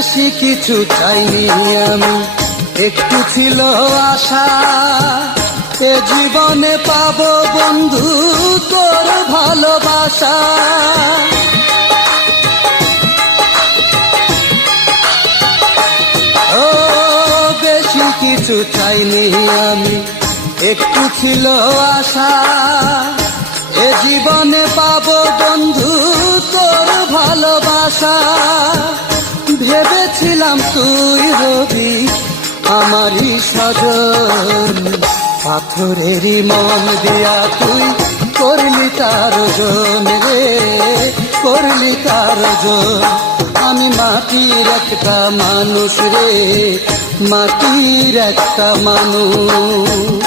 বেশি কিছু চাইনি আমি, একটু ছিল আশা, এ জীবনে পাবো বন্ধু তোর ভালোবাসা। ও বেশি কিছু চাইনি আমি, একটু ছিল আশা, এ জীবনে পাবো বন্ধু তোর ভালোবাসা। ভেবেছিলাম তুই হবি আমারই স্বজন, পাথরেরই মন দিয়া তুই করলি তার জন রে, করলি তার জন। আমি মাটির একটা মানুষ রে, মাটির একটা মানুষ।